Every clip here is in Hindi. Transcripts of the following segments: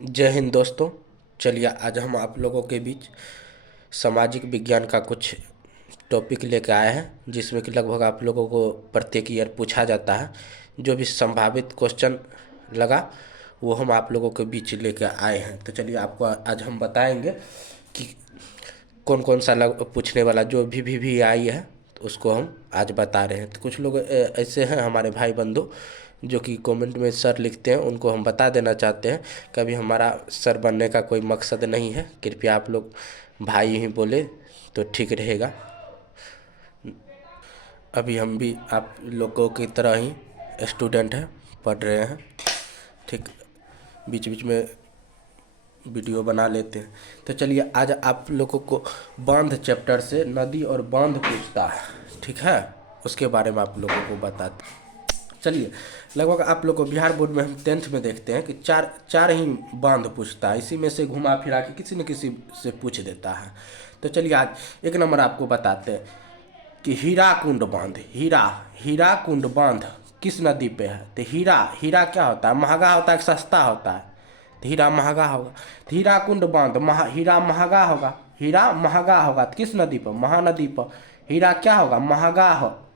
जय हिंद दोस्तों। चलिए आज हम आप लोगों के बीच सामाजिक विज्ञान का कुछ टॉपिक लेकर आए हैं, जिसमें कि लगभग आप लोगों को प्रत्येक ईयर पूछा जाता है। जो भी संभावित क्वेश्चन लगा वो हम आप लोगों के बीच लेकर आए हैं। तो चलिए आपको आज हम बताएंगे कि कौन कौन सा पूछने वाला जो भी आई है, तो उसको हम आज बता रहे हैं। तो कुछ लोग ऐसे हैं हमारे भाई बंधु जो कि कमेंट में सर लिखते हैं, उनको हम बता देना चाहते हैं कभी हमारा सर बनने का कोई मकसद नहीं है। कृपया आप लोग भाई ही बोले तो ठीक रहेगा। अभी हम भी आप लोगों की तरह ही स्टूडेंट हैं, पढ़ रहे हैं। ठीक, बीच बीच में वीडियो बना लेते हैं। तो चलिए आज आप लोगों को बांध चैप्टर से नदी और बांध पूछता है, ठीक है, उसके बारे में आप लोगों को बताते हैं। चलिए, लगभग आप लोग को बिहार बोर्ड में हम 10th में देखते हैं कि चार ही बांध पूछता है, इसी में से घुमा फिरा के किसी न किसी से पूछ देता है। तो चलिए आज एक नंबर आपको बताते हैं कि हीराकुंड बांध। हीराकुंड बांध किस नदी पे है? तो हीरा क्या होता है? महंगा होता है कि सस्ता होता है? तो हीरा महंगा होगा। तो हीराकुंड बांध हीरा महंगा होगा। हीरा महंगा होगा तो किस नदी पर? महानदी पर। हीरा क्या होगा? महंगा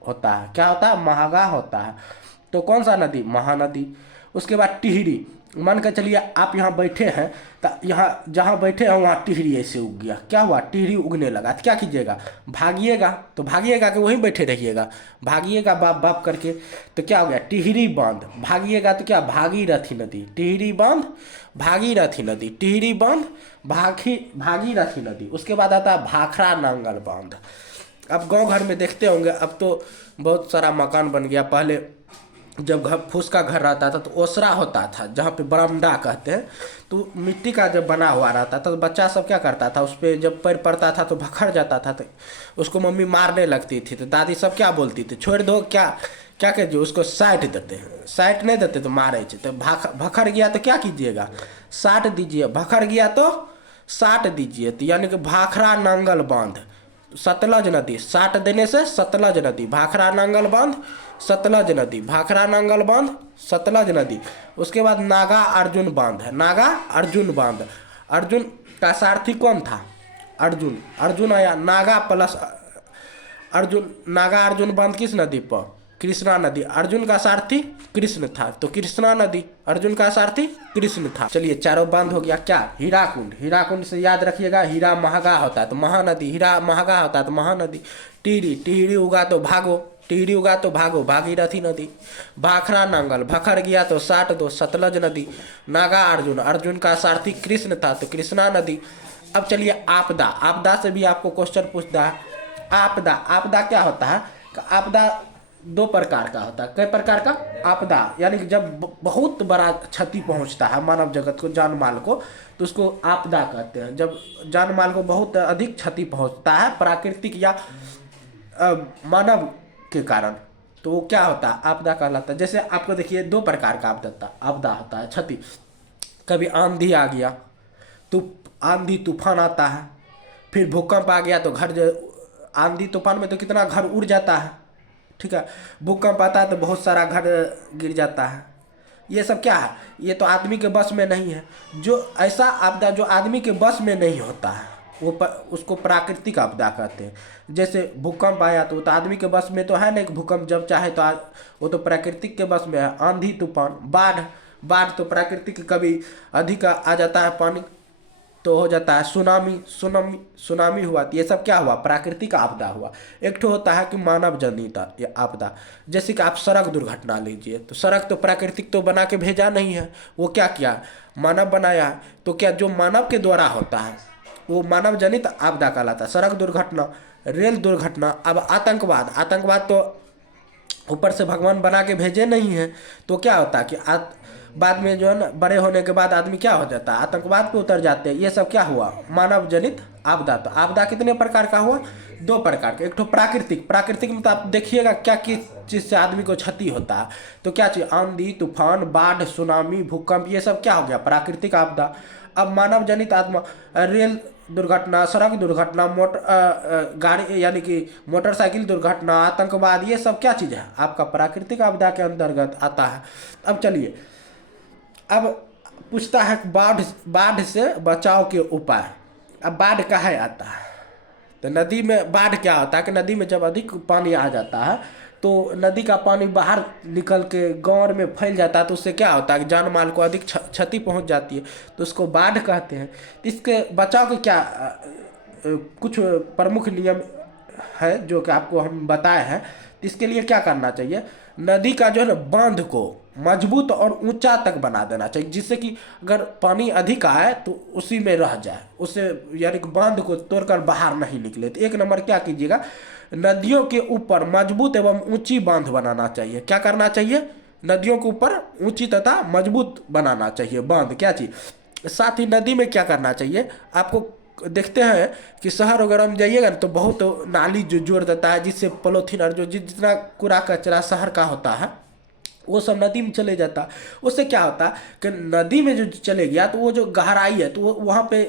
होता है। क्या होता है? महंगा होता है। तो कौन सा नदी? महानदी। उसके बाद टिहरी। मान के चलिए आप यहाँ बैठे हैं, तो यहाँ जहाँ बैठे हैं वहाँ टिहरी ऐसे उग गया। क्या हुआ? टिहरी उगने लगा। तो क्या कीजिएगा? भागिएगा। तो भागिएगा कि वहीं बैठे रहिएगा? भागिएगा बाप बाप करके। तो क्या हो गया? टिहरी बांध। भागिएगा तो क्या? भागीरथी नदी। टिहरी बांध भागीरथी नदी। टिहरी बांध भागीरथी नदी। उसके बाद आता है भाखड़ा नांगल बांध। अब गांव घर में देखते होंगे, अब तो बहुत सारा मकान बन गया। पहले जब घर फूस का घर रहता था तो ओसरा होता था, जहाँ पे बरामदा कहते हैं। तो मिट्टी का जब बना हुआ रहता था तो बच्चा सब क्या करता था, उस पर जब पैर पड़ता था तो भखड़ जाता था, तो उसको मम्मी मारने लगती थी। तो दादी सब क्या बोलती थी? छोड़ दो, क्या क्या कीजिए, उसको साइट देते हैं। साइट नहीं देते तो मारे। तो भखड़ गया तो क्या कीजिएगा? साट दीजिए। भखड़ गया तो साट दीजिए। तो यानी कि भाखड़ा नांगल बांध सतलज नदी। साट देने से सतलज नदी। भाखड़ा नांगल बांध सतलज नदी। भाखड़ा नांगल बांध सतलज नदी। उसके बाद नागा अर्जुन बांध है। नागा अर्जुन बांध। अर्जुन का सारथी कौन था? अर्जुन आया। नागा प्लस अर्जुन। नागा अर्जुन बांध किस नदी पर? कृष्णा नदी। अर्जुन का सारथी कृष्ण था, तो कृष्णा नदी। अर्जुन का सारथी कृष्ण था। चलिए चारों बांध हो गया। क्या? हीराकुंड। हीराकुंड से याद रखिएगा, हीरा महंगा होता है तो महानदी। हीरा महंगा होता है तो महानदी। टिहरी उगा तो भागो। टिहरी उगा तो भागो, भागीरथी नदी। भाखड़ा नांगल, भखड़ गया तो साट दो, सतलज नदी। नागा अर्जुन। अर्जुन का सारथी कृष्ण था तो कृष्णा नदी। अब चलिए आपदा। आपदा से भी आपको क्वेश्चन पूछता है। आपदा। आपदा क्या होता है? आपदा दो प्रकार का होता है। कई प्रकार का? आपदा यानी कि जब बहुत बड़ा क्षति पहुंचता है मानव जगत को, जान माल को, तो उसको आपदा कहते हैं। जब जान माल को बहुत अधिक क्षति पहुंचता है प्राकृतिक या मानव के कारण, तो वो क्या होता है? आपदा कहलाता है। जैसे आपको देखिए दो प्रकार का आपदा होता है, क्षति। कभी आंधी आ गया तो आंधी तूफान आता है। फिर भूकंप आ गया तो आंधी तूफान में तो कितना घर उड़ जाता है, ठीक है। भूकंप आता है तो बहुत सारा घर गिर जाता है। ये सब क्या है? ये तो आदमी के बस में नहीं है। जो ऐसा आपदा जो आदमी के बस में नहीं होता है उसको प्राकृतिक आपदा कहते हैं। जैसे भूकंप आया तो आदमी के बस में तो है नहीं, भूकंप जब चाहे तो वो तो प्राकृतिक के बस में है। आंधी तूफान, बाढ़ तो प्राकृतिक, कभी अधिक आ जाता है पानी तो हो जाता है सुनामी हुआ। तो ये सब क्या हुआ? प्राकृतिक आपदा हुआ। एक ठो होता है कि मानव जनित आपदा। जैसे कि आप सड़क दुर्घटना लीजिए, तो सड़क तो प्राकृतिक तो बना के भेजा नहीं है, वो क्या किया? मानव बनाया है। तो क्या जो मानव के द्वारा होता है वो मानव जनित आपदा कहलाता है। सड़क दुर्घटना, रेल दुर्घटना। अब आतंकवाद तो ऊपर से भगवान बना के भेजे नहीं है, तो क्या होता है कि बाद में जो है ना, बड़े होने के बाद आदमी क्या हो जाता है? आतंकवाद पे उतर जाते हैं। ये सब क्या हुआ? मानव जनित आपदा। तो आपदा कितने प्रकार का हुआ? दो प्रकार का। एक तो प्राकृतिक में तो आप देखिएगा क्या किस चीज़ से आदमी को क्षति होता है। तो क्या चीज़? आंधी तूफान, बाढ़, सुनामी, भूकंप, ये सब क्या हो गया? प्राकृतिक आपदा। अब मानव जनित आत्मा, रेल दुर्घटना, सड़क दुर्घटना, गाड़ी यानी कि मोटरसाइकिल दुर्घटना, आतंकवाद, ये सब क्या चीज़ है? आपका प्राकृतिक आपदा के अंतर्गत आता है। अब चलिए, अब पूछता है बाढ़ बाढ़ से बचाव के उपाय। अब बाढ़ काहे आता है? तो नदी में बाढ़ क्या होता है कि नदी में जब अधिक पानी आ जाता है तो नदी का पानी बाहर निकल के गाँव में फैल जाता है, तो उससे क्या होता है कि जान माल को अधिक क्षति पहुंच जाती है, तो उसको बाढ़ कहते हैं। इसके बचाव के क्या कुछ प्रमुख नियम है जो कि आपको हम बताए हैं। इसके लिए क्या करना चाहिए, नदी का जो है ना बांध को मजबूत और ऊंचा तक बना देना चाहिए, जिससे कि अगर पानी अधिक आए तो उसी में रह जाए, उससे यानी कि बांध को तोड़कर बाहर नहीं निकले। तो एक नंबर क्या कीजिएगा, नदियों के ऊपर मजबूत एवं ऊंची बांध बनाना चाहिए। क्या करना चाहिए, नदियों के ऊपर ऊंची तथा मजबूत बनाना चाहिए बांध, क्या चीज। साथ ही नदी में क्या करना चाहिए, आपको देखते हैं कि शहर वगैरह में जाइएगा ना तो बहुत नाली जो जोड़ देता है, जिससे पॉलीथीन और जो जितना कूड़ा कचरा शहर का होता है वो सब नदी में चले जाता है। उससे क्या होता है कि नदी में जो चले गया तो वो जो गहराई है तो वो वहाँ पे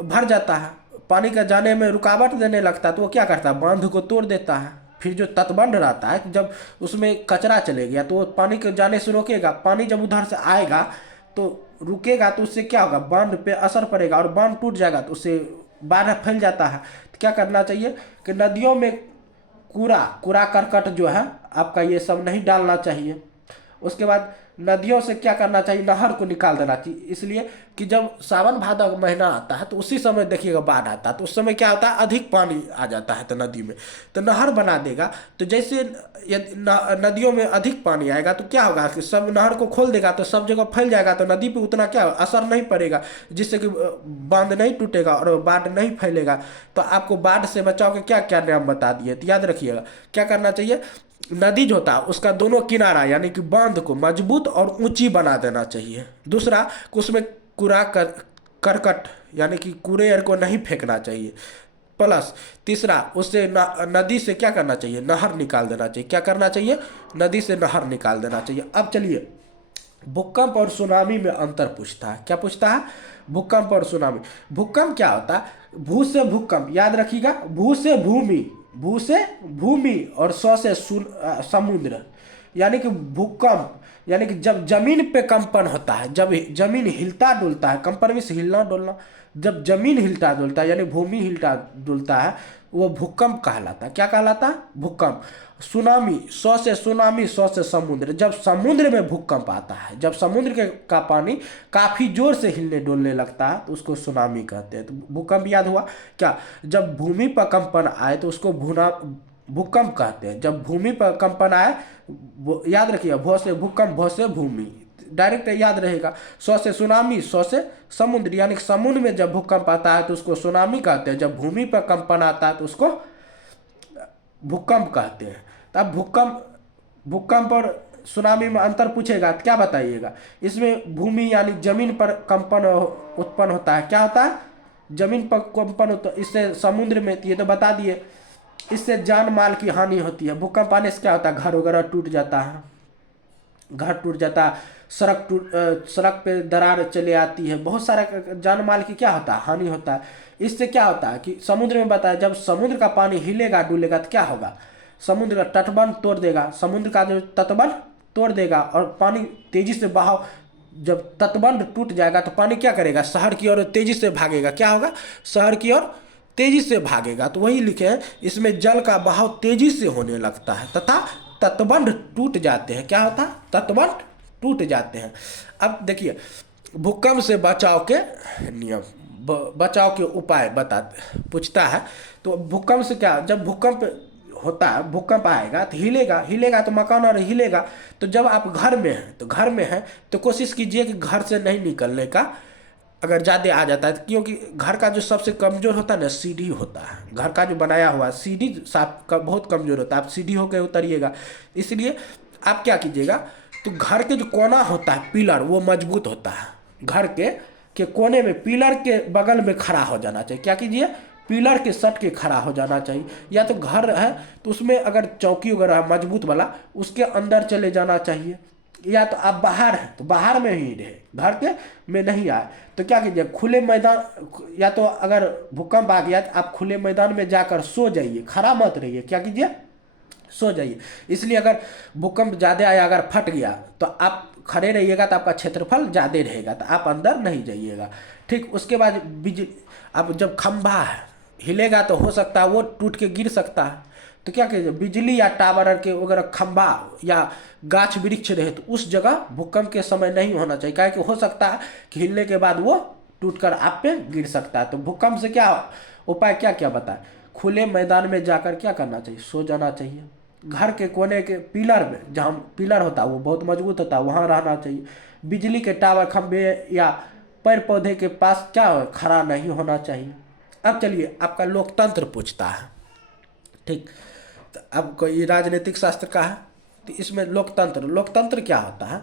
भर जाता है, पानी का जाने में रुकावट देने लगता है, तो वो क्या करता है, बांध को तोड़ देता है। फिर जो तटबंध रहता है, जब उसमें कचरा चले गया तो वो पानी के जाने से रोकेगा, पानी जब उधर से आएगा तो रुकेगा, तो उससे क्या होगा, बांध पे असर पड़ेगा और बांध टूट जाएगा तो उससे बाढ़ फैल जाता है। तो क्या करना चाहिए कि नदियों में कूड़ा कूड़ा करकट जो है आपका ये सब नहीं डालना चाहिए। उसके बाद नदियों से क्या करना चाहिए, नहर को निकाल देना चाहिए। इसलिए कि जब सावन भादो महीना आता है तो उसी समय देखिएगा बाढ़ आता है, तो उस समय क्या होता है, अधिक पानी आ जाता है तो नदी में, तो नहर बना देगा। तो जैसे यदि नदियों में अधिक पानी आएगा तो क्या होगा कि सब नहर को खोल देगा तो सब जगह फैल जाएगा, तो नदी पे उतना क्या असर नहीं पड़ेगा, जिससे कि बांध नहीं टूटेगा और बाढ़ नहीं फैलेगा। तो आपको बाढ़ से बचाव के क्या क्या नियम बता दिए, तो याद रखिएगा क्या करना चाहिए, नदी जो होता है उसका दोनों किनारा यानी कि बांध को मजबूत और ऊंची बना देना चाहिए। दूसरा, उसमें करकट यानी कि कूड़े को नहीं फेंकना चाहिए। प्लस तीसरा, उससे नदी से क्या करना चाहिए, नहर निकाल देना चाहिए। क्या करना चाहिए, नदी से नहर निकाल देना चाहिए। अब चलिए, भूकंप और सुनामी में अंतर पूछता है। क्या पूछता है, भूकंप और सुनामी। भूकंप क्या होता है, भू से भूकंप, याद रखिएगा, भू से भूमि, भू से भूमि और स से समुद्र। यानी कि भूकंप यानी कि जब जमीन पे कंपन होता है, जब जमीन हिलता डुलता है, कंपन में से हिलना डुलना, जब जमीन हिलता डुलता है यानी भूमि हिलता डुलता है वो भूकंप कहलाता है। क्या कहलाता है, भूकंप। सुनामी, सौ से सुनामी, सौ से समुद्र, जब समुद्र में भूकंप आता है, जब समुद्र के का पानी काफी जोर से हिलने डुलने लगता है तो उसको सुनामी कहते हैं। तो भूकंप याद हुआ क्या, जब भूमि पर कंपन आए तो उसको भूकंप कहते हैं। जब भूमि पर कंपन आए, याद रखिए, भू से भूकंप, भू से भूमि, डायरेक्ट याद रहेगा। सौ से सुनामी, सौ से समुद्र, यानी कि समुद्र में जब भूकंप आता है तो उसको सुनामी कहते हैं, जब भूमि पर कंपन आता है तो उसको भूकंप कहते हैं। तब भूकंप और सुनामी में अंतर पूछेगा तो क्या बताइएगा, इसमें भूमि यानी जमीन पर कंपन उत्पन्न होता है। क्या होता है, जमीन पर कंपन होता है, इससे समुद्र में, ये तो बता दिए, इससे जान माल की हानि होती है। भूकंप आने से क्या होता है, घर वगैरह टूट जाता है, घर टूट जाता है, सड़क पे दरार चले आती है, बहुत सारा जान माल की क्या होता है, हानि होता है। इससे क्या होता है कि समुद्र में बताया, जब समुद्र का पानी हिलेगा डुलेगा तो क्या होगा, समुद्र का तटबंध तोड़ देगा, समुद्र का जो तटबंध तोड़ देगा और पानी तेजी से बहाव, जब तटबंध टूट जाएगा तो पानी क्या करेगा, शहर की ओर तेजी से भागेगा। क्या होगा, शहर की ओर तेजी से भागेगा। तो वही लिखे हैं, इसमें जल का बहाव तेजी से होने लगता है तथा तटबंध टूट जाते हैं। क्या होता है, तटबंध टूट जाते हैं। अब देखिए, भूकंप से बचाव के नियम, बचाव के उपाय पूछता है। तो भूकंप से क्या, जब भूकंप होता है, भूकंप आएगा तो हिलेगा तो मकान और हिलेगा। तो जब आप घर में हैं तो कोशिश कीजिए कि घर से नहीं निकलने का। अगर ज़्यादा आ जाता है, क्योंकि घर का जो सबसे कमज़ोर होता है ना, सीढ़ी होता है, घर का जो बनाया हुआ सीढ़ी साफ का बहुत कमज़ोर होता है। आप सीढ़ी होकर उतरिएगा, इसलिए आप क्या कीजिएगा, तो घर के जो कोना होता है, पिलर, वो मजबूत होता है। घर के कोने में पिलर के बगल में खड़ा हो जाना चाहिए। क्या कीजिए, पिलर के सट के खड़ा हो जाना चाहिए। या तो घर है तो उसमें अगर चौकी वगैरह है मजबूत वाला, उसके अंदर चले जाना चाहिए। या तो आप बाहर हैं तो बाहर में ही रहे, घर के में नहीं आए। तो क्या कीजिए, खुले मैदान, या तो अगर भूकंप आ गया तो आप खुले मैदान में जाकर सो जाइए, खड़ा मत रहिए। क्या कीजिए, सो जाइए। इसलिए अगर भूकंप ज़्यादा आया, अगर फट गया तो आप खड़े रहिएगा तो आपका क्षेत्रफल ज़्यादा रहेगा, तो आप अंदर नहीं जाइएगा। ठीक, उसके बाद बिजली, अब जब खंभा हिलेगा तो हो सकता है वो टूट के गिर सकता है, तो क्या कीजिए, बिजली या टावर के अगर खंभा या गाछ वृक्ष रहे तो उस जगह भूकंप के समय नहीं होना चाहिए, क्या कि हो सकता है कि हिलने के बाद वो टूटकर आप पे गिर सकता है। तो भूकंप से क्या उपाय क्या क्या बताएं, खुले मैदान में जाकर क्या करना चाहिए, सो जाना चाहिए। घर के कोने के पिलर में, जहाँ पिलर होता है वो बहुत मजबूत होता है, वहाँ रहना चाहिए। बिजली के टावर खंभे या पेड़ पौधे के पास क्या खड़ा नहीं होना चाहिए। अब चलिए आपका लोकतंत्र पूछता है, ठीक, तो अब कोई राजनीतिक शास्त्र का है, तो इसमें लोकतंत्र, लोकतंत्र क्या होता है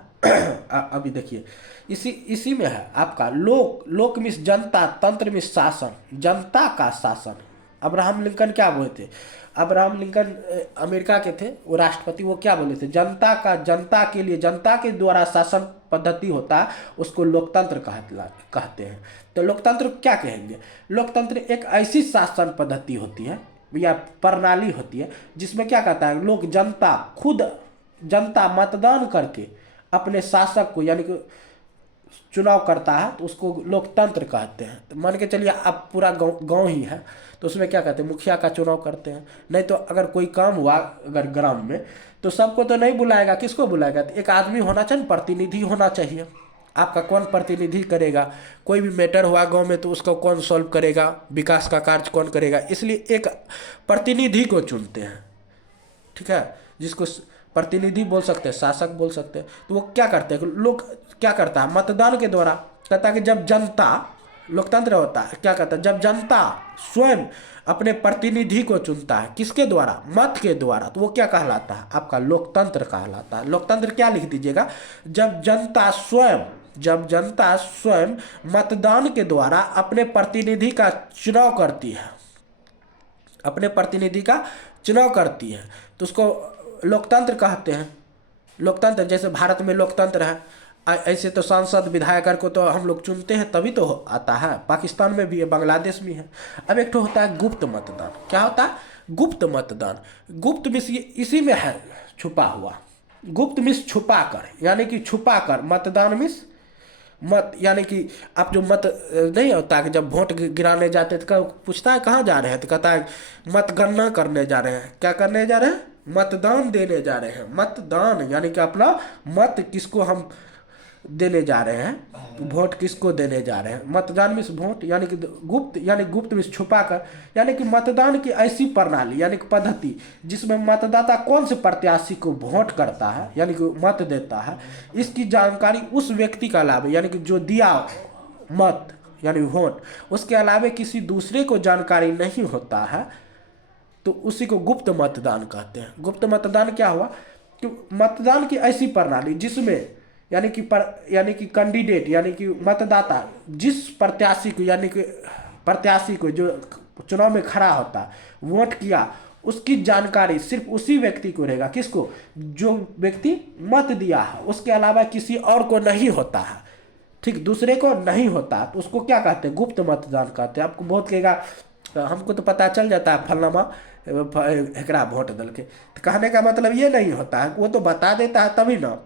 अभी देखिए, इसी में है आपका लोक मीन्स जनता, तंत्र मीन्स शासन, जनता का शासन। अब्राहम लिंकन क्या बोले थे, अब्राहम लिंकन अमेरिका के थे, वो राष्ट्रपति, वो क्या बोले थे, जनता के लिए, जनता के द्वारा शासन पद्धति होता है उसको लोकतंत्र कहते हैं। तो लोकतंत्र क्या कहेंगे, लोकतंत्र एक ऐसी शासन पद्धति होती है या प्रणाली होती है जिसमें क्या कहता है, लोग, जनता मतदान करके अपने शासक को यानी कि चुनाव करता है, तो उसको लोकतंत्र कहते हैं। तो मान के चलिए आप पूरा गांव ही है, तो उसमें क्या कहते हैं, मुखिया का चुनाव करते हैं। नहीं तो अगर कोई काम हुआ अगर ग्राम में, तो सबको तो नहीं बुलाएगा, किसको बुलाएगा, तो एक आदमी होना चाहिए, प्रतिनिधि होना चाहिए। आपका कौन प्रतिनिधि करेगा, कोई भी मैटर हुआ गांव में तो उसको कौन सॉल्व करेगा, विकास का कार्य कौन करेगा, इसलिए एक प्रतिनिधि को चुनते हैं, ठीक है, जिसको प्रतिनिधि बोल सकते हैं, शासक बोल सकते हैं। तो वो क्या करते हैं, लोग क्या करता है, मतदान के द्वारा कहता है कि जब जनता, लोकतंत्र होता है क्या कहता है, जब जनता स्वयं अपने प्रतिनिधि को चुनता है, किसके द्वारा, मत के द्वारा, तो वो क्या कहलाता है, आपका लोकतंत्र कहलाता है। लोकतंत्र क्या लिख दीजिएगा, जब जनता स्वयं मतदान के द्वारा अपने प्रतिनिधि का चुनाव करती है, अपने प्रतिनिधि का चुनाव करती है, तो उसको लोकतंत्र कहते हैं। लोकतंत्र, जैसे भारत में लोकतंत्र है, ऐसे तो सांसद विधायक को तो हम लोग चुनते हैं तभी तो आता है, पाकिस्तान में भी है, बांग्लादेश में है। अब एक तो होता है गुप्त मतदान, क्या होता है, गुप्त मतदान, गुप्त मिस इसी में है छुपा हुआ, गुप्त मिस छुपा कर, यानी कि छुपा कर, मतदान मिस मत, यानी कि आप जो मत नहीं होता कि जब वोट गिराने जाते हैं तो पूछता है कहाँ जा रहे हैं, तो कहता है मतगणना करने जा रहे हैं, क्या करने जा रहे हैं, मतदान देने जा रहे हैं। मतदान यानी कि अपना मत किसको हम देने जा रहे हैं, वोट किसको देने जा रहे हैं। मतदान में वोट यानी कि गुप्त, यानी गुप्त में छुपा कर, यानी कि मतदान की ऐसी प्रणाली यानी कि पद्धति जिसमें मतदाता कौन से प्रत्याशी को वोट करता है यानी कि मत देता है, इसकी जानकारी उस व्यक्ति का लाभ, यानी कि जो दिया मत यानी वोट, उसके अलावा किसी दूसरे को जानकारी नहीं होता है, तो उसी को गुप्त मतदान कहते हैं। गुप्त मतदान क्या हुआ कि मतदान की ऐसी प्रणाली जिसमें यानी कि कैंडिडेट यानी कि मतदाता जिस प्रत्याशी को, यानी कि प्रत्याशी को जो चुनाव में खड़ा होता है, वोट किया, उसकी जानकारी सिर्फ उसी व्यक्ति को रहेगा, किसको, जो व्यक्ति मत दिया है, उसके अलावा किसी और को नहीं होता है, ठीक, दूसरे को नहीं होता, तो उसको क्या कहते हैं, गुप्त मतदान कहते हैं। आपको बहुत कहेगा हमको तो पता चल जाता है फलनामा एकरा वोट दल के, तो कहने का मतलब ये नहीं होता है, वो तो बता देता है तभी ना,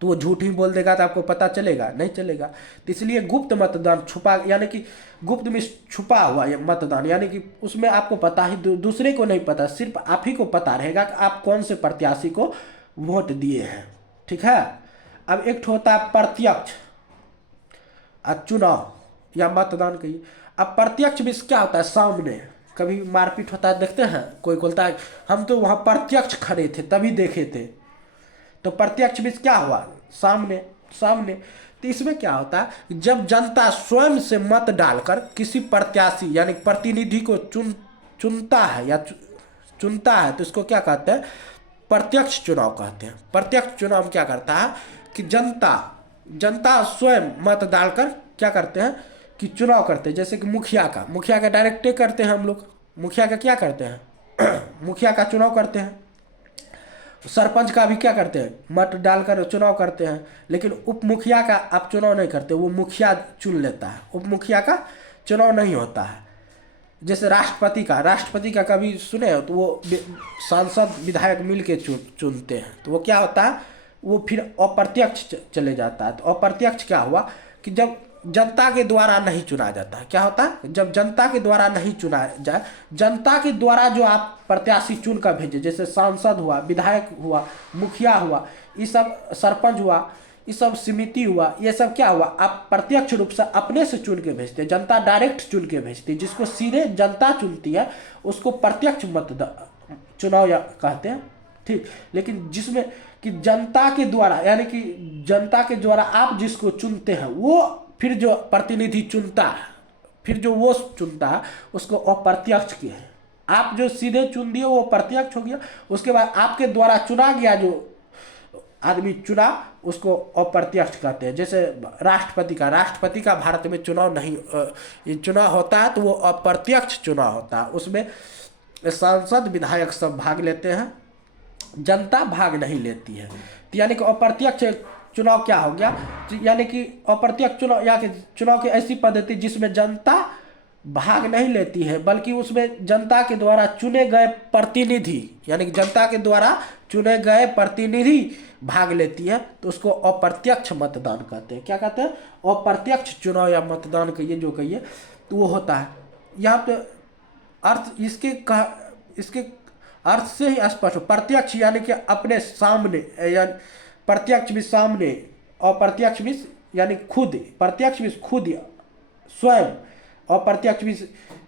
तो वो झूठ ही बोल देगा तो आपको पता चलेगा, नहीं चलेगा। तो इसलिए गुप्त मतदान, छुपा यानी कि गुप्त में छुपा हुआ ये मतदान, यानी कि उसमें आपको पता ही, दूसरे को नहीं पता, सिर्फ आप ही को पता रहेगा कि आप कौन से प्रत्याशी को वोट दिए हैं, ठीक है। अब एक होता है प्रत्यक्ष चुनाव या मतदान कहिए। अब प्रत्यक्ष में क्या होता है, सामने कभी मारपीट होता है, देखते हैं, कोई बोलता है हम तो वहाँ प्रत्यक्ष खड़े थे तभी देखे थे, तो प्रत्यक्ष में क्या हुआ, सामने। तो इसमें क्या होता है, जब जनता स्वयं से मत डालकर किसी प्रत्याशी यानी प्रतिनिधि को चुनता है या चुनता है, तो इसको क्या कहते हैं, प्रत्यक्ष चुनाव कहते हैं। प्रत्यक्ष चुनाव क्या करता है कि जनता स्वयं मत डालकर क्या करते हैं कि चुनाव करते हैं। जैसे कि मुखिया का डायरेक्ट करते हैं हम लोग, मुखिया का क्या करते हैं मुखिया का चुनाव करते हैं। सरपंच का भी क्या करते हैं, मत डालकर चुनाव करते हैं, लेकिन उप मुखिया का आप चुनाव नहीं करते, वो मुखिया चुन लेता है, उप मुखिया का चुनाव नहीं होता है। जैसे राष्ट्रपति का कभी सुने हो, तो वो सांसद विधायक मिल के चुनते हैं, तो वो क्या होता है, वो फिर अप्रत्यक्ष चले जाता है। तो अप्रत्यक्ष क्या हुआ कि जब जनता के द्वारा नहीं चुना जाता है, क्या होता है, जब जनता के द्वारा नहीं चुना जाए, जनता के द्वारा जो आप प्रत्याशी चुन कर भेजे, जैसे सांसद हुआ, विधायक हुआ, मुखिया हुआ, ये सब सरपंच हुआ, ये सब समिति हुआ, ये सब क्या हुआ, आप प्रत्यक्ष रूप से अपने से चुन के भेजते हैं। जनता डायरेक्ट चुन के भेजती है, जिसको सीधे जनता चुनती है उसको प्रत्यक्ष मतदान चुनाव या कहते हैं, ठीक। लेकिन जिसमें कि जनता के द्वारा, यानी कि जनता के द्वारा आप जिसको चुनते हैं वो फिर जो प्रतिनिधि चुनता है, फिर जो वो चुनता है उसको अप्रत्यक्ष के है। आप जो सीधे चुन दिए वो प्रत्यक्ष हो गया, उसके बाद आपके द्वारा चुना गया जो आदमी चुना उसको अप्रत्यक्ष कहते हैं। जैसे राष्ट्रपति का भारत में चुनाव नहीं, ये चुनाव होता है तो वो अप्रत्यक्ष चुनाव होता है, उसमें सांसद विधायक सब भाग लेते हैं, जनता भाग नहीं लेती है। तो यानी कि अप्रत्यक्ष चुनाव क्या हो गया, यानी कि अप्रत्यक्ष चुनाव या कि चुनाव की ऐसी पद्धति जिसमें जनता भाग नहीं लेती है, बल्कि उसमें जनता के द्वारा चुने गए प्रतिनिधि, यानी कि जनता के द्वारा चुने गए प्रतिनिधि भाग लेती है, तो उसको अप्रत्यक्ष मतदान कहते हैं। क्या कहते हैं, अप्रत्यक्ष चुनाव या मतदान कहिए जो कहिए, तो वो होता है। यहाँ पे अर्थ इसके अर्थ से ही स्पष्ट हो। प्रत्यक्ष यानी कि अपने सामने, यानी प्रत्यक्ष भी सामने, अप्रत्यक्ष भी यानी खुद, प्रत्यक्ष भी खुद स्वयं, अप्रत्यक्ष भी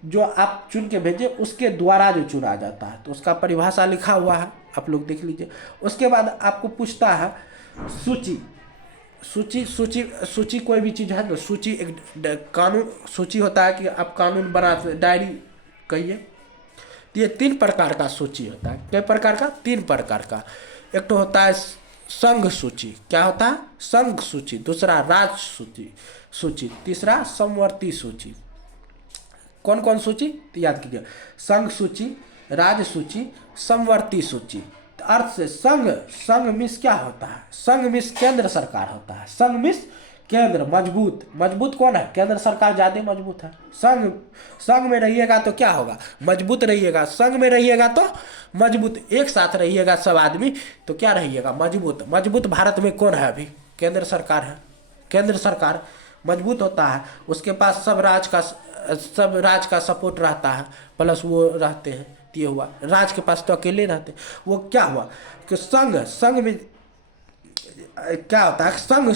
जो आप चुन के भेजे उसके द्वारा जो चुना जाता है, तो उसका परिभाषा लिखा हुआ है, आप लोग देख लीजिए। उसके बाद आपको पूछता है सूची कोई भी चीज़ है तो सूची एक कानून, सूची होता है कि आप कानून बनाते, डायरी कहिए। तो ये 3 प्रकार का सूची होता है। कई प्रकार का, 3 प्रकार का। एक तो होता है संघ सूची, क्या होता है, संघ सूची। दूसरा राज्य सूची। तीसरा समवर्ती सूची। कौन कौन सूची तो याद कीजिए, संघ सूची, राज्य सूची, समवर्ती सूची। तो अर्थ से संघ मिस क्या होता है, संघ मिस केंद्र सरकार होता है। संघ मिस केंद्र, मजबूत कौन है, केंद्र सरकार ज्यादा मजबूत है। संघ में रहिएगा तो क्या होगा, मजबूत रहिएगा। संघ में रहिएगा तो मजबूत, एक साथ रहिएगा सब आदमी तो क्या रहिएगा, मजबूत भारत में कौन है अभी, केंद्र सरकार है। केंद्र सरकार मजबूत होता है, उसके पास सब राज का सपोर्ट रहता है, प्लस वो रहते हैं। ये हुआ, राज के पास तो अकेले रहते। वो क्या हुआ कि संघ में क्या होता है, संघ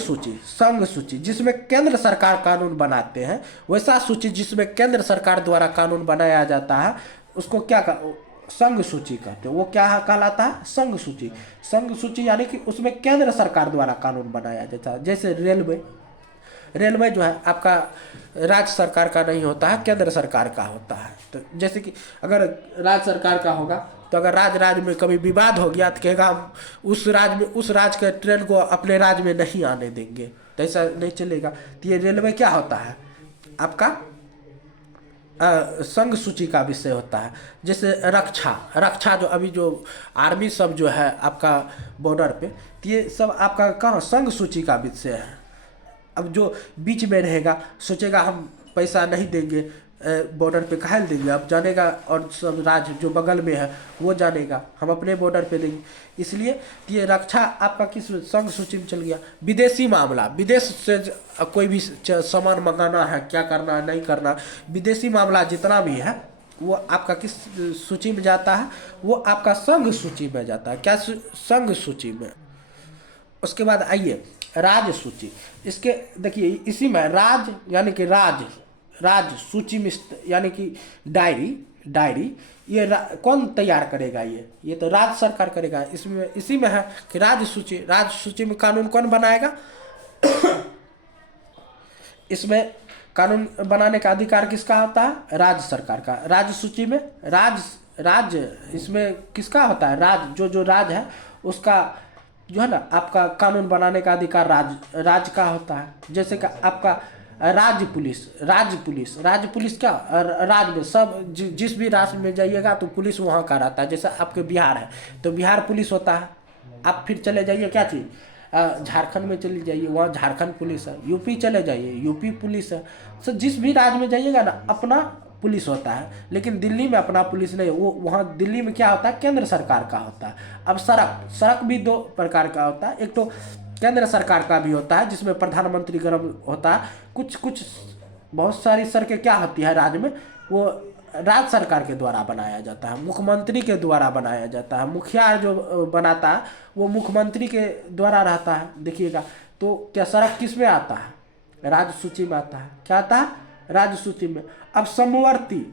सूची जिसमें केंद्र सरकार कानून बनाते हैं, वैसा सूची जिसमें केंद्र सरकार द्वारा कानून बनाया जाता है उसको क्या संघ सूची कहते हैं। वो क्या कहलाता है, संघ सूची यानी कि उसमें केंद्र सरकार द्वारा कानून बनाया जाता है। जैसे रेलवे जो है आपका राज्य सरकार का नहीं होता है, केंद्र सरकार का होता है। तो जैसे कि अगर राज्य सरकार का होगा तो अगर राज्य में कभी विवाद हो गया तो कहेगा उस राज्य के ट्रेन को अपने राज्य में नहीं आने देंगे, तो ऐसा नहीं चलेगा। तो ये रेलवे क्या होता है आपका संघ सूची का विषय होता है। जैसे रक्षा जो अभी जो आर्मी सब जो है आपका बॉर्डर पे, तो ये सब आपका कहाँ संघ सूची का विषय है। अब जो बीच में रहेगा सोचेगा हम पैसा नहीं देंगे बॉर्डर पे, काहे देंगे, अब जानेगा और सब राज्य जो बगल में है वो जानेगा हम अपने बॉर्डर पे देंगे। इसलिए ये रक्षा आपका किस संघ सूची में चल गया। विदेशी मामला, विदेश से कोई भी सामान मंगाना है, क्या करना है नहीं करना, विदेशी मामला जितना भी है वो आपका किस सूची में जाता है, वो आपका संघ सूची में जाता है। क्या संघ सूची में। उसके बाद आइए राज्य सूची। इसके देखिए इसी में राज्य यानी कि राज्य सूची में यानी कि डायरी ये कौन तैयार करेगा, ये तो राज्य सरकार करेगा। इसी में है कि राज्य सूची में कानून कौन बनाएगा इसमें कानून बनाने का अधिकार किसका होता है, राज्य सरकार का। राज्य सूची में राज्य इसमें किसका होता है, राज्य जो राज्य है उसका जो है ना आपका कानून बनाने का अधिकार राज्य का होता है। जैसे कि आपका राज्य पुलिस क्या राज्य में सब जिस भी राज्य में जाइएगा तो पुलिस वहाँ का रहता है। जैसे आपके बिहार है तो बिहार पुलिस होता है। आप फिर चले जाइए क्या चीज़ झारखंड में चली जाइए, वहाँ झारखंड पुलिस है। यूपी चले जाइए, यूपी पुलिस है। तो जिस भी राज्य में जाइएगा ना अपना पुलिस होता है, लेकिन दिल्ली में अपना पुलिस नहीं, वो वहाँ दिल्ली में क्या होता है, केंद्र सरकार का होता है। अब सड़क भी दो प्रकार का होता है, एक तो केंद्र सरकार का भी होता है जिसमें प्रधानमंत्री गर्भ होता है, कुछ बहुत सारी सड़कें क्या होती है राज्य में, वो राज्य सरकार के द्वारा बनाया जाता है, मुख्यमंत्री के द्वारा बनाया जाता है, मुखिया जो बनाता है वो मुख्यमंत्री के द्वारा रहता है। देखिएगा तो क्या सड़क किस में आता है, राज्य सूची में आता है, क्या आता है, राज्य सूची में। अब समवर्ती,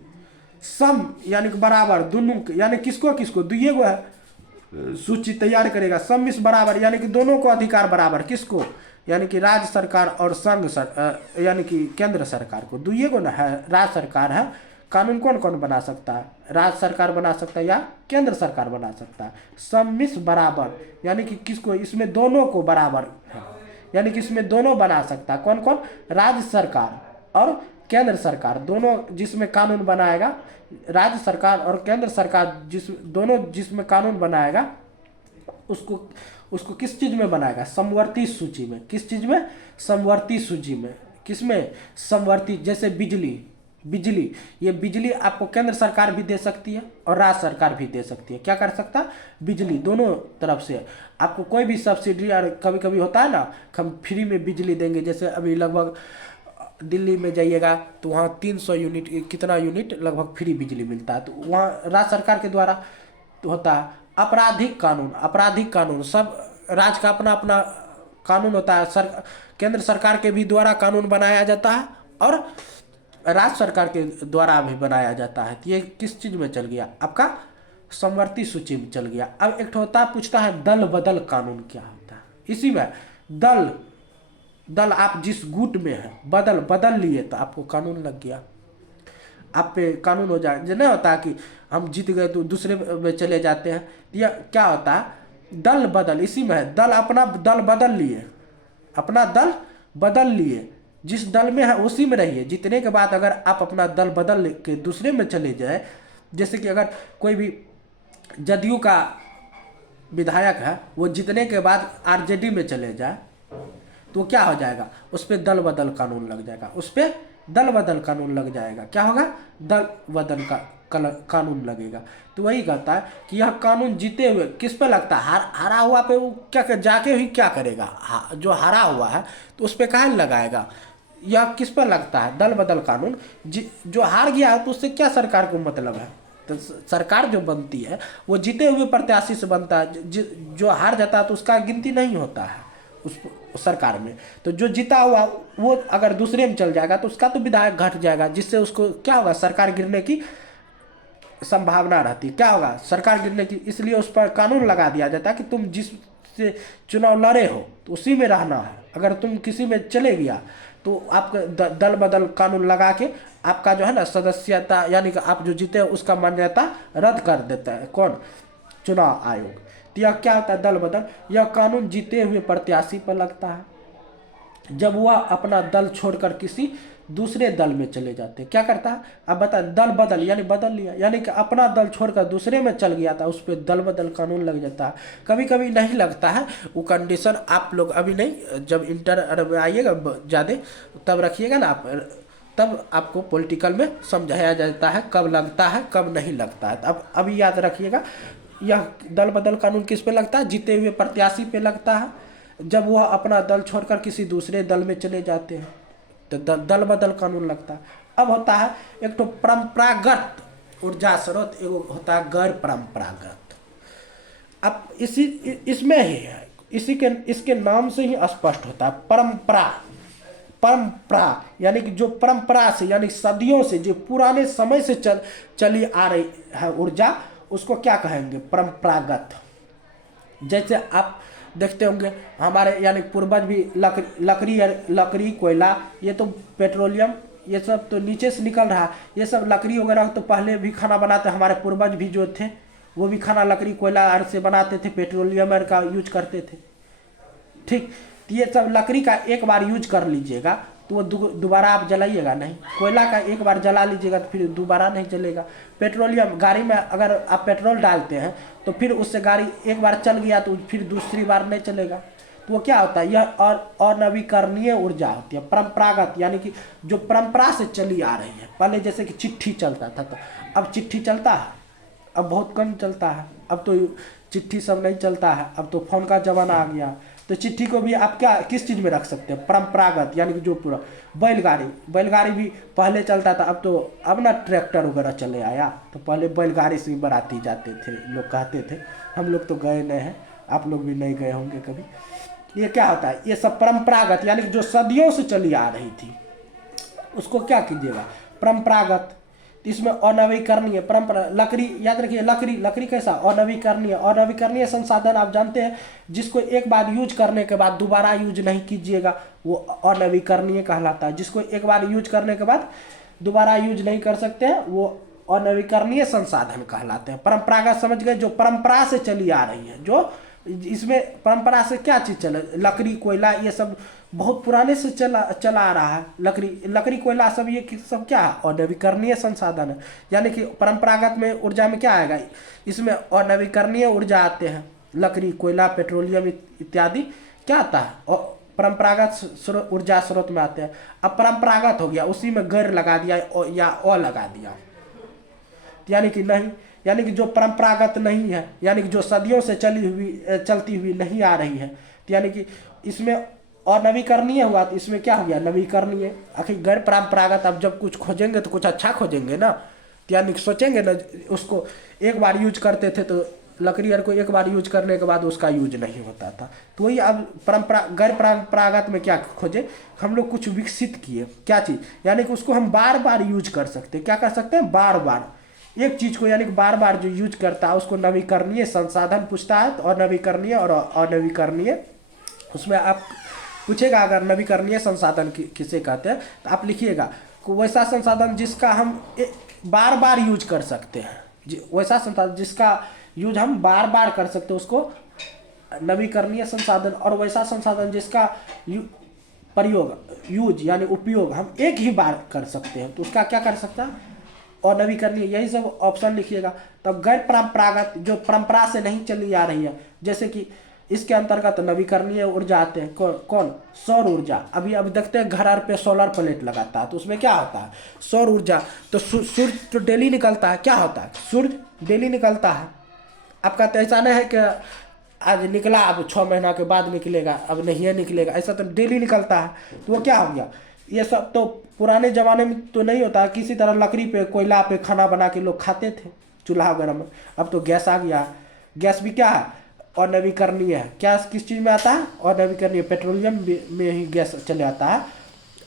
सम यानी कि बराबर, दोनों यानी किसको किसको, दुइये को है सूची तैयार करेगा, सम इस बराबर यानी कि दोनों को अधिकार बराबर, किसको, यानी कि राज्य सरकार और यानी कि केंद्र सरकार को, दुइये को ना है, राज्य सरकार है, कानून कौन कौन बना सकता है, राज्य सरकार बना सकता है या केंद्र सरकार बना सकता है। सम्मिस बराबर यानी कि किसको, इसमें दोनों को बराबर है, यानी कि इसमें दोनों बना सकता है, कौन कौन, राज्य सरकार और केंद्र सरकार, दोनों जिसमें कानून बनाएगा, राज्य सरकार और केंद्र सरकार जिसमें कानून बनाएगा उसको किस चीज में बनाएगा, समवर्ती सूची में। किस चीज में, समवर्ती सूची में। किसमें, समवर्ती। जैसे बिजली, ये बिजली आपको केंद्र सरकार भी दे सकती है और राज्य सरकार भी दे सकती है। क्या कर सकता है, बिजली दोनों तरफ से आपको कोई भी सब्सिडी, कभी कभी होता है ना, हम फ्री में बिजली देंगे। जैसे अभी लगभग दिल्ली में जाइएगा तो वहाँ 300 यूनिट, कितना यूनिट लगभग फ्री बिजली मिलता है, तो वहाँ राज्य सरकार के द्वारा तो होता है। आपराधिक कानून सब राज्य का अपना अपना कानून होता है, केंद्र सरकार के भी द्वारा कानून बनाया जाता है और राज्य सरकार के द्वारा भी बनाया जाता है। तो ये किस चीज में चल गया, आपका समवर्ती सूची में चल गया। अब एक होता है, पूछता है दल बदल कानून क्या होता है। इसी में दल आप जिस गुट में है, बदल लिए तो आपको कानून लग गया, आप पे कानून हो जाए। जो नहीं होता कि हम जीत गए तो दूसरे में चले जाते हैं, यह क्या होता है, दल बदल। इसी में है, दल अपना दल बदल लिए, अपना दल बदल लिए, जिस दल में है उसी में रहिए। जीतने के बाद अगर आप अपना दल बदल के दूसरे में चले जाए, जैसे कि अगर कोई भी जदयू का विधायक है, वो जीतने के बाद आरजेडी में चले जाए तो क्या हो जाएगा, उस पर दल बदल कानून लग जाएगा, उस पर दल बदल कानून लग जाएगा। क्या होगा, दल बदल का कानून लगेगा। तो वही कहता है कि यह कानून जीते हुए किस पे लगता है, हारा हुआ पे वो क्या जाके ही क्या करेगा, जो हारा हुआ है तो उस पर काहे लगाएगा, यह किस पर लगता है, दल बदल कानून। जो हार गया है तो उससे क्या सरकार को मतलब है, तो सरकार जो बनती है वो जीते हुए प्रत्याशी से बनता है, जो हार जाता है तो उसका गिनती नहीं होता है उस सरकार में। तो जो जीता हुआ वो अगर दूसरे में चल जाएगा तो उसका तो विधायक घट जाएगा, जिससे उसको क्या होगा, सरकार गिरने की संभावना रहती है। क्या होगा, सरकार गिरने की। इसलिए उस पर कानून लगा दिया जाता है कि तुम जिससे चुनाव लड़े हो तो उसी में रहना है, अगर तुम किसी में चले गया तो आपका दल बदल कानून लगा के आपका जो है ना सदस्यता, यानी कि आप जो जीते हो उसका मान्यता रद्द कर देता है कौन, चुनाव आयोग। तो यह क्या होता है, दल बदल। यह कानून जीते हुए प्रत्याशी पर लगता है जब वह अपना दल छोड़कर किसी दूसरे दल में चले जाते हैं। क्या करता है, अब बता, दल बदल यानी बदल लिया, यानी कि अपना दल छोड़कर दूसरे में चल गया था, उस पर दल बदल कानून लग जाता है। कभी कभी नहीं लगता है, वो कंडीशन आप लोग अभी नहीं, जब इंटर में आइएगा ज़्यादा तब रखिएगा ना आप, तब आपको पॉलिटिकल में समझाया जाता है कब लगता है कब नहीं लगता है। अब अभी याद रखिएगा, यह दल बदल कानून किस पे लगता है, जीते हुए प्रत्याशी पे लगता है जब वह अपना दल छोड़कर किसी दूसरे दल में चले जाते हैं, तो दल बदल कानून लगता है। अब होता है एक तो परंपरागत ऊर्जा स्रोत, एगो होता है गैर परंपरागत। अब इसमें ही है, इसके नाम से ही स्पष्ट होता है, परंपरा यानी कि जो परंपरा से, यानी सदियों से, जो पुराने समय से चली आ रही है ऊर्जा, उसको क्या कहेंगे, परंपरागत। जैसे आप देखते होंगे हमारे यानी पूर्वज भी लकड़ी कोयला, ये तो पेट्रोलियम, ये सब तो नीचे से निकल रहा है, ये सब लकड़ी वगैरह तो पहले भी खाना बनाते, हमारे पूर्वज भी जो थे वो भी खाना लकड़ी कोयला से बनाते थे, पेट्रोलियम का यूज करते थे। ठीक, तो ये सब लकड़ी का एक बार यूज कर लीजिएगा तो वो दोबारा आप जलाइएगा नहीं, कोयला का एक बार जला लीजिएगा तो फिर दोबारा नहीं जलेगा। पेट्रोलियम, गाड़ी में अगर आप पेट्रोल डालते हैं तो फिर उससे गाड़ी एक बार चल गया तो फिर दूसरी बार नहीं चलेगा। तो वो क्या होता है, यह अनवीकरणीय ऊर्जा होती है। परंपरागत यानी कि जो परंपरा से चली आ रही है। पहले जैसे कि चिट्ठी चलता था, तो अब चिट्ठी चलता है, अब बहुत कम चलता है। अब तो चिट्ठी सब नहीं चलता है, अब तो फोन का जमाना आ गया। तो चिट्ठी को भी आप क्या किस चीज़ में रख सकते हैं, परंपरागत यानी कि जो पूरा बैलगाड़ी भी पहले चलता था, अब ना ट्रैक्टर वगैरह चले आया। तो पहले बैलगाड़ी से ही बाराती जाते थे, लोग कहते थे। हम लोग तो गए नहीं हैं, आप लोग भी नहीं गए होंगे कभी। ये क्या होता है, ये सब परंपरागत यानी कि जो सदियों से चली आ रही थी, उसको क्या कीजिएगा, परंपरागत। इसमें अनवीकरणीय परंपरा, लकड़ी याद रखिए, लकड़ी कैसा अनवीकरणीय संसाधन आप जानते हैं, जिसको एक बार यूज करने के बाद दोबारा यूज नहीं कीजिएगा, वो अनवीकरणीय कहलाता है। जिसको एक बार यूज करने के बाद दोबारा यूज नहीं कर सकते हैं, वो अनवीकरणीय संसाधन कहलाते हैं। परंपरागत समझ गए, जो परंपरा से चली आ रही है, जो इसमें परंपरा से क्या चीज चले, लकड़ी कोयला ये सब बहुत पुराने से चला आ रहा है। लकड़ी कोयला सब ये सब क्या है, अनवीकरणीय संसाधन है। यानी कि परंपरागत में ऊर्जा में क्या आएगा, इसमें अनवीकरणीय ऊर्जा आते हैं, लकड़ी कोयला पेट्रोलियम इत्यादि क्या आता है, और परंपरागत ऊर्जा स्रोत में आते हैं। अब परंपरागत हो गया, उसी में गैर लगा दिया या अ लगा दिया, यानी कि नहीं, यानी कि जो परंपरागत नहीं है, यानी कि जो सदियों से चलती हुई नहीं आ रही है, तो यानी कि इसमें अनवीकरणीय हुआ, तो इसमें क्या हो गया, नवीकरणीय। आखिर गैर परंपरागत अब जब कुछ खोजेंगे तो कुछ अच्छा खोजेंगे ना, तो यानी कि सोचेंगे ना, उसको एक बार यूज करते थे तो लकड़ी को एक बार यूज करने के बाद उसका यूज नहीं होता था। तो वही अब गैर परंपरागत में क्या खोजे, हम लोग कुछ विकसित किए, क्या चीज़, यानी कि उसको हम बार बार यूज कर सकते हैं। क्या कर सकते हैं, बार बार एक चीज को, यानी कि बार बार जो यूज करता है उसको नवीकरणीय संसाधन पूछता है। तो अनवीकरणीय और अनवीकरणीय, उसमें आप पूछेगा अगर नवीकरणीय संसाधन किसे कहते हैं, तो आप लिखिएगा वैसा संसाधन जिसका हम बार बार यूज कर सकते हैं, वैसा संसाधन जिसका यूज हम बार बार कर सकते हैं, उसको नवीकरणीय संसाधन। और वैसा संसाधन जिसका यूज यानी उपयोग हम एक ही बार कर सकते हैं, तो उसका क्या कर सकता है, और नवीकरणीय। यही सब ऑप्शन लिखिएगा। तब गैर परंपरागत जो परंपरा से नहीं चली आ रही है, जैसे कि इसके अंतर्गत नवीकरणीय ऊर्जा आते हैं, कौन सौर ऊर्जा। अब देखते हैं घर पे सोलर प्लेट लगाता है, तो उसमें क्या होता है, सौर ऊर्जा। तो सूर्य तो डेली निकलता है, क्या होता है, सूर्य डेली निकलता है। आपका तो ऐसा नहीं है कि आज निकला अब 6 महीना के बाद निकलेगा, अब नहीं निकलेगा, ऐसा तो डेली निकलता है। तो वो क्या हो गया, ये सब तो पुराने ज़माने में तो नहीं होता, किसी तरह लकड़ी पे कोयला पे खाना बना के लोग खाते थे चूल्हा वगैरह में। अब तो गैस आ गया, गैस भी क्या है, अनवीकरणीय है। क्या किस चीज़ में आता है, अनवीकरणीय, पेट्रोलियम में ही गैस चले आता है।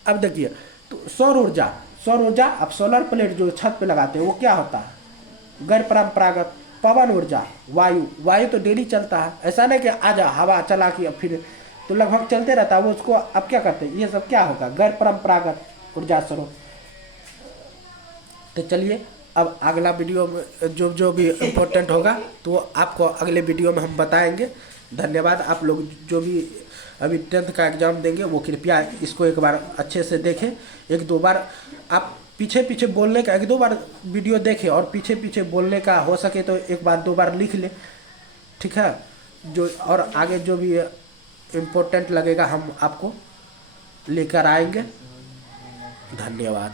अब देखिए, तो सौर ऊर्जा अब सोलर प्लेट जो छत पे लगाते हैं वो क्या होता है, गैर परंपरागत। पवन ऊर्जा, वायु तो डेली चलता है, ऐसा नहीं कि आजा हवा चला के फिर तो लगभग चलते रहता है वो, उसको अब क्या करते हैं, ये सब क्या होगा, गैर परंपरागत ऊर्जा स्रोत। तो चलिए अब अगला वीडियो में जो भी इम्पोर्टेंट होगा तो आपको अगले वीडियो में हम बताएंगे। धन्यवाद। आप लोग जो भी अभी 10th का एग्ज़ाम देंगे वो कृपया इसको एक बार अच्छे से देखें, 1-2 बार आप पीछे बोलने का 1-2 बार वीडियो देखें, और पीछे बोलने का हो सके तो 1 बार 2 बार लिख लें, ठीक है। जो और आगे जो भी इम्पोर्टेंट लगेगा हम आपको लेकर आएंगे। धन्यवाद।